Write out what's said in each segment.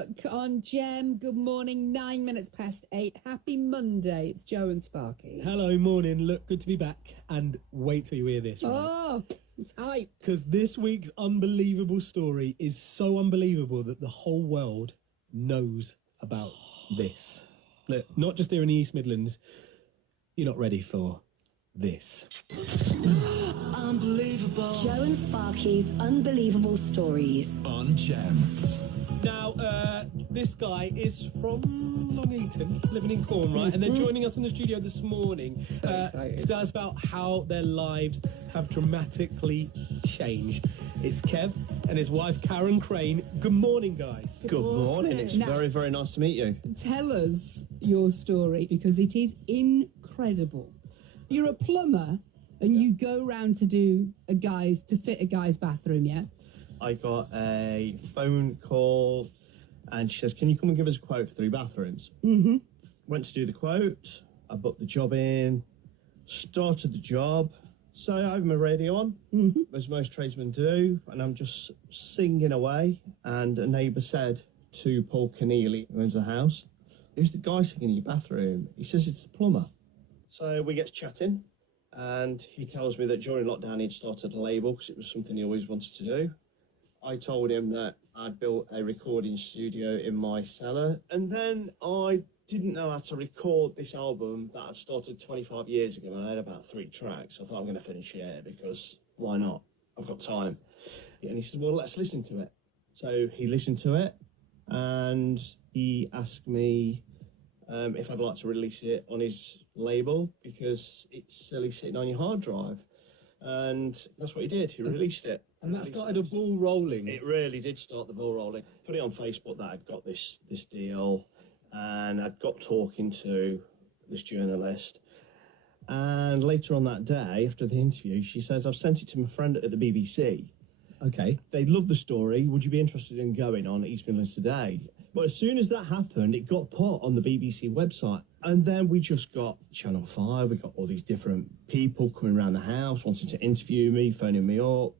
Look on Gem. Good morning, 9 minutes past 8. Happy Monday. It's Jo and Sparky. Hello, morning. Look, good to be back. And wait till you hear this, right? Oh, it's hype. Because this week's unbelievable story is so unbelievable that the whole world knows about this. Look, not just here in the East Midlands. You're not ready for this. Unbelievable. Jo and Sparky's Unbelievable Stories. On Gem. Now, this guy is from Long Eaton, living in Corn, right? And they're joining us in the studio this morning to tell us about how their lives have dramatically changed. It's Kev and his wife, Karen Crane. Good morning, guys. Good morning. It's very, very nice to meet you. Tell us your story, because it is incredible. You're a plumber and you go round to fit a guy's bathroom, yeah? I got a phone call and she says, can you come and give us a quote for 3 bathrooms? Mm-hmm. Went to do the quote. I booked the job in, started the job. So I have my radio on, as most tradesmen do, and I'm just singing away. And a neighbour said to Paul Keneally, who owns the house, who's the guy singing in your bathroom? He says it's the plumber. So we get chatting, and he tells me that during lockdown he'd started a label because it was something he always wanted to do. I told him that I'd built a recording studio in my cellar, and then I didn't know how to record this album that I'd started 25 years ago, and I had about 3 tracks. I thought I'm going to finish here because why not? I've got time. And he said, well, let's listen to it. So he listened to it, and he asked me if I'd like to release it on his label because it's silly sitting on your hard drive. And that's what he did. He released it. And that started a ball rolling. It really did start the ball rolling. Put it on Facebook that I'd got this deal, and I'd got talking to this journalist. And later on that day, after the interview, she says, I've sent it to my friend at the BBC. Okay. They love the story. Would you be interested in going on East Midlands Today? But as soon as that happened, it got put on the BBC website. And then we just got Channel 5. We got all these different people coming around the house, wanting to interview me, phoning me up.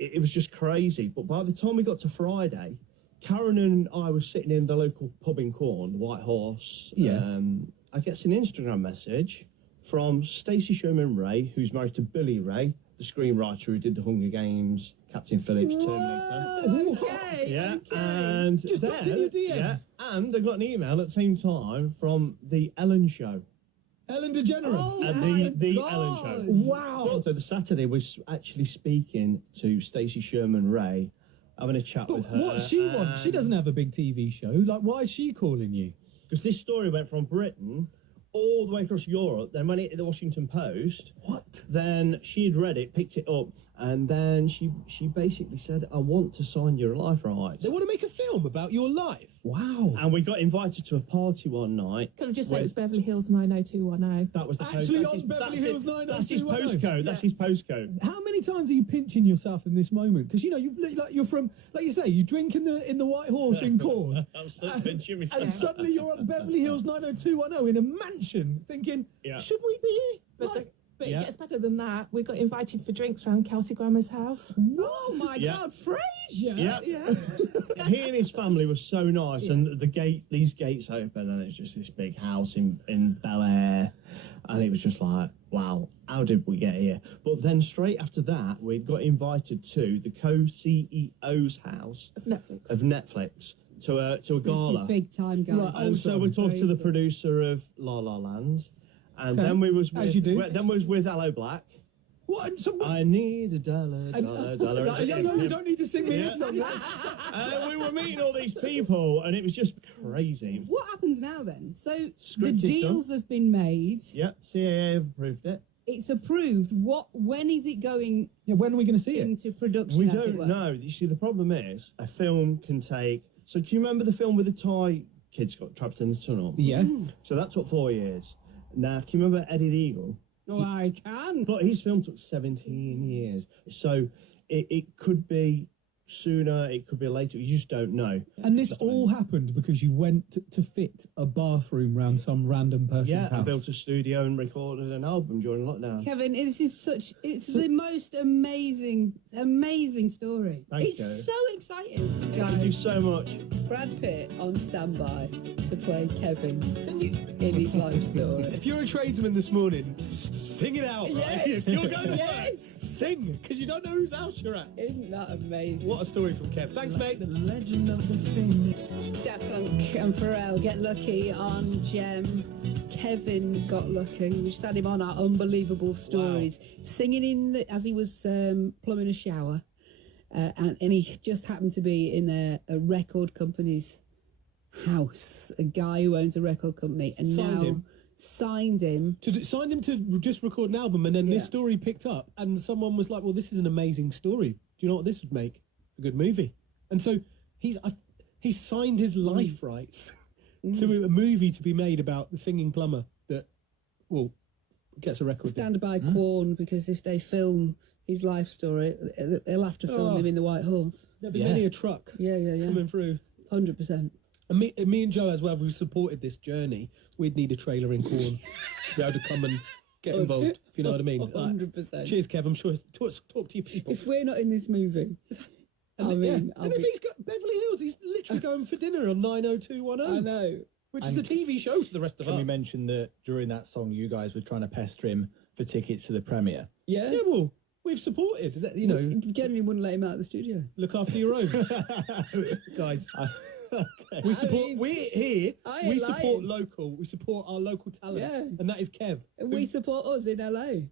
It was just crazy. But by the time we got to Friday, Karen and I were sitting in the local pub in Corn, White Horse. Yeah. I get an Instagram message from Stacey Sherman Ray, who's married to Billy Ray, the screenwriter who did The Hunger Games, Captain Phillips, Terminator. Okay, yeah, okay. and Just then, dropped in your DMs. Yeah, and I got an email at the same time from the Ellen Show. Ellen DeGeneres. Oh, The God. Ellen Show. Wow. So the Saturday was actually speaking to Stacey Sherman Ray, having a chat with her. What she wants? She doesn't have a big TV show. Like, why is she calling you? Because this story went from Britain all the way across Europe. Then when it hit the Washington Post, then she'd read it, picked it up, and then she basically said, I want to sign your life rights. They want to make a film about your life. Wow. And we got invited to a party one night. Could have just said it was Beverly Hills 90210. That was the Actually post. on Beverly Hills 90210. That's his postcode. That's his postcode. How many times are you pinching yourself in this moment? Because you're from, like you say, you drink in the White Horse in Corn, I'm still pinching myself. and suddenly you're on Beverly Hills 90210 in a mansion, thinking, should we be? But it gets better than that. We got invited for drinks around Kelsey Grammer's house. Oh, my God, Fraser. Yeah. He and his family were so nice, and these gates open, and it's just this big house in Bel Air, and it was just like, wow, how did we get here? But then straight after that, we got invited to the co-CEO's house of Netflix to a gala. This is big time, guys. Right, And so we talked to the producer of La La Land, and then we was with, then we was with Hello Black. What? I need a dollar. You don't need to sing me a song. We were meeting all these people, and it was just crazy. What happens now then? So the Script is deals have been made. Yep, CAA have approved it. It's approved. When is it going When are we going to see it? into production? We as it don't were? know. You see, the problem is a film can take. So, can you remember the film with the Thai kids got trapped in the tunnel? Yeah. So that took 4 years. Now, can you remember Eddie the Eagle? Oh, I can. But his film took 17 years. So it could be sooner, it could be later. You just don't know. And this all happened because you went to fit a bathroom round some random person's house. I built a studio and recorded an album during lockdown. Kevin, it's the most amazing story. Thank you. So exciting, guys. Thank you so much. Brad Pitt on standby to play Kevin in his life story. If you're a tradesman this morning, sing it out, right? If you're going to work, sing, because you don't know whose house you're at. Isn't that amazing? What a story from Kev. Thanks, mate. The legend of the thing. Daft Punk and Pharrell Get Lucky on Gem. Kevin got lucky. We just had him on our unbelievable stories, singing as he was plumbing a shower, and he just happened to be in a record company's house. A guy who owns a record company, and signed him to just record an album, and then this story picked up, and someone was like, "Well, this is an amazing story. Do you know what this would make? A good movie." And so he signed his life rights to a movie to be made about the singing plumber that, well, gets a record. Stand by Quorn, because if they film his life story, they'll have to film him in the White Horse. There'll be many a truck coming through. 100%. And me and Joe as well, who supported this journey, we'd need a trailer in Quorn to be able to come and get involved, if you know what I mean. 100%. Cheers, Kev. I'm sure talk to your people. If we're not in this movie, and if he's got Beverly Hills, he's literally going for dinner on 90210. I know. Which is a TV show to the rest of us. Can we mention that during that song, you guys were trying to pester him for tickets to the premiere? Yeah. Yeah, well, we've supported, you know. We generally wouldn't let him out of the studio. Look after your own. Guys. Okay. We support. We're here. We support local. We support our local talent, and that is Kev. And we support us in LA.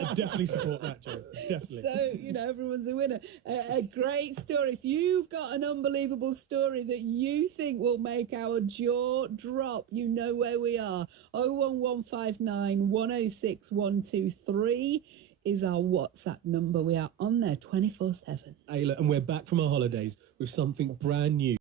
I definitely support that, Joe. Definitely. So everyone's a winner. A great story. If you've got an unbelievable story that you think will make our jaw drop, you know where we are. 01159 106 123 is our WhatsApp number. We are on there 24/7. Hey, look, and we're back from our holidays with something brand new.